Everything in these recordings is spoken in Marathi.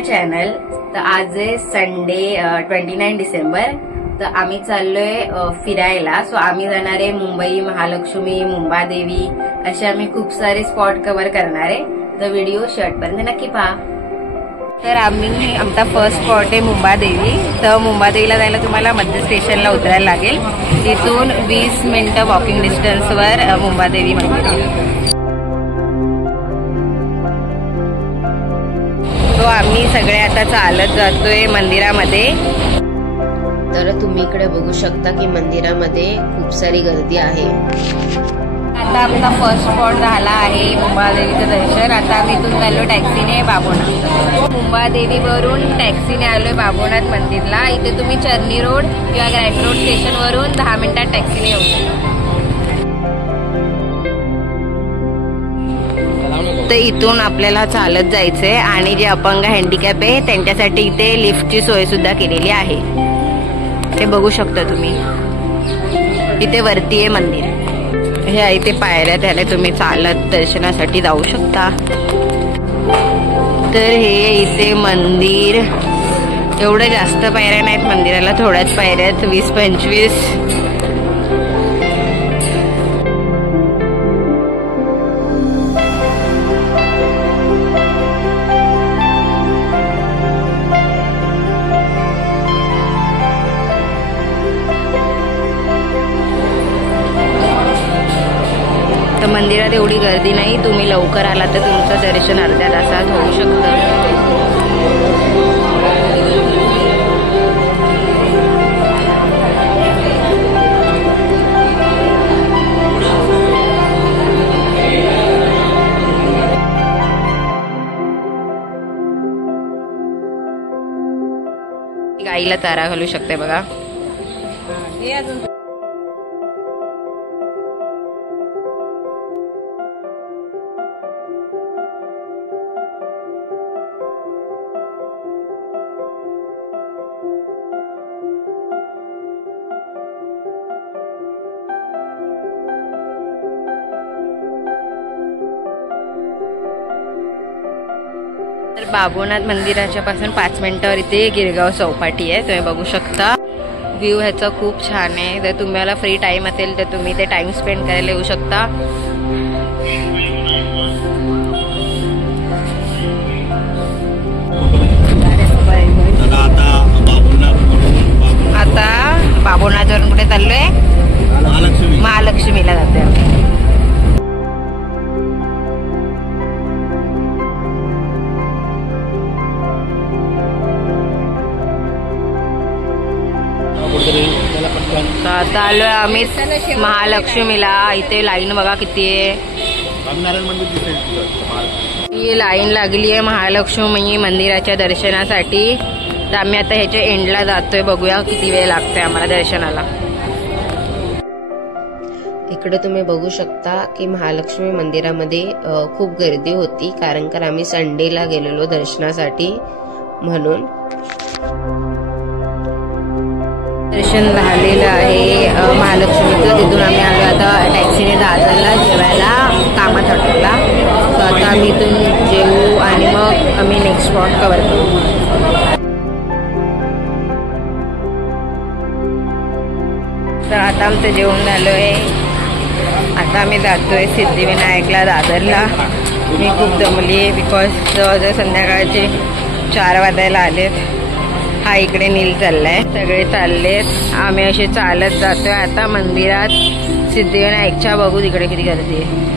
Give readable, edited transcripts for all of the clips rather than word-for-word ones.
माय चॅनल। तर आज आहे संडे 29 डिसेंबर। तर आम्ही चाललोय फिरायला। सो आम्ही जाणार आहे मुंबई, महालक्ष्मी, मुंबादेवी असे आम्ही खूप सारे स्पॉट कव्हर करणार आहे। तर व्हिडिओ शेवटपर्यंत नक्की पहा। तर आमचा फर्स्ट स्पॉट आहे मुंबादेवी। तर मुंबादेवीला जायला तुम्हाला मध्य स्टेशनला उतरायला लागेल। तिथून 20 मिनिटं वॉकिंग डिस्टन्सवर मुंबादेवी मंदिर आहे। तो आम्ही सगळे आता चालत जातोय मंदिरामध्ये। तर तुम्ही इकडे बघू शकता की मंदिरामध्ये खूप सारी गर्दी आहे। आता आमचा फर्स्ट स्पॉट झाला आहे मुंबादेवीचं दर्शन। आता आम्ही इथून चाललो टॅक्सीने बाबोनाथ। मुंबादेवीवरून टॅक्सीने आलोय बाबोनाथ मंदिरला। इथे तुम्ही चर्नी रोड किंवा ग्रँड रोड स्टेशनवरून 10 मिनिटात टॅक्सीने येऊ शकता। तर इथून आपल्याला चालत जायचंय आणि जे अपंग हँडिकॅप आहे त्यांच्यासाठी इथे लिफ्टची सोय सुद्धा केलेली आहे। ते बघू शकता तुम्ही। इथे वरती आहे मंदिर। हे इथे पायऱ्या त्याला तुम्ही चालत दर्शनासाठी जाऊ शकता। तर हे इथे मंदिर एवढं जास्त पायऱ्या नाहीत मंदिराला, थोड्याच पायऱ्या आहेत, 20-25। तर मंदिरात एवढी गर्दी नाही, तुम्ही लवकर आला तर तुमचं दर्शन अर्ध्या तासात होऊ शकतं। गाईला चारा घालू शकते बघा। तर बाबोनाथ मंदिराच्या पासून 5 मिनिटावर इथे गिरगाव चौपाटी आहे, तुम्ही बघू शकता। व्ह्यू ह्याचा खूप छान आहे। जर तुम्हाला फ्री टाइम असेल तर तुम्ही ते टाइम स्पेंड करायला येऊ शकता। आता बाबोनाथवरून कुठे चाललोय? महालक्ष्मीला जातोय। आता आलोय आम्ही महालक्ष्मीला। इथे लाईन बघा किती आहे। ही लाईन लागली आहे महालक्ष्मी मंदिराच्या दर्शनासाठी। तर आम्ही आता ह्याच्या एंडला जातोय, बघूया किती वेळ लागतोय आम्हाला दर्शनाला। इकडे तुम्ही बघू शकता की महालक्ष्मी मंदिरामध्ये खूप गर्दी होती, कारण का आम्ही संडेला गेलेलो दर्शनासाठी म्हणून। दर्शन झालेलं आहे महालक्ष्मीचं। तिथून आम्ही आलो आता टॅक्सीने दादरला जेवायला कामात हॉटेलला। तर आता आम्ही इथून जेवू आणि मग आम्ही नेक्स्ट स्पॉट कव्हर करू। तर आता आमचं जेवण झालं आहे। आता आम्ही जातोय सिद्धिविनायकला दादरला। मी खूप दमली आहे बिकॉज जवळजवळ संध्याकाळचे 4 वाजायला आलेत। हा इकडे नील चाललाय, सगळे चाललेत। आम्ही असे चालत जातोय आता मंदिरात सिद्धिविनायकच्या। बघू तिकडे किती गर्दी आहे।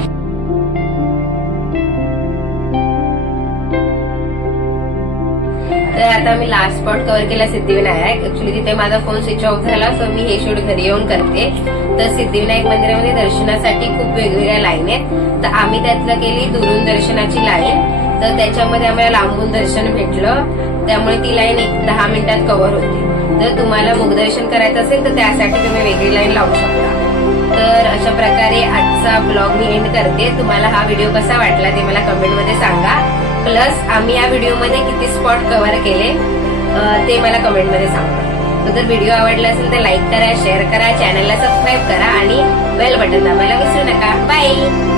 तर आता मी लास्ट स्पॉट कव्हर केला सिद्धिविनायक। ऍक्च्युली तिथे माझा फोन स्विच ऑफ झाला, सो मी हे शूट घरी येऊन करते। तर सिद्धिविनायक मंदिरामध्ये दर्शनासाठी खूप वेगवेगळ्या लाईन आहेत। तर आम्ही त्यातलं केली दुरून दर्शनाची लाईन। तर त्याच्यामध्ये आम्हाला लांबून दर्शन भेटलं, त्यामुळे ती लाईन 10 मिनिटात कव्हर होते। जर तुम्हाला मुखदर्शन करायचं असेल तर त्यासाठी तुम्ही वेगळी लाईन लावू शकता। तर अशा प्रकारे आजचा ब्लॉग मी एंड करते। तुम्हाला हा व्हिडिओ कसा वाटला ते मला कमेंटमध्ये सांगा। प्लस आम्ही या व्हिडिओमध्ये किती स्पॉट कव्हर केले ते मला कमेंटमध्ये सांगा। तर जर व्हिडिओ आवडला असेल तर लाईक करा, शेअर करा, चॅनलला सबस्क्राईब करा आणि बेल बटन दाबायला विसरू नका। बाय।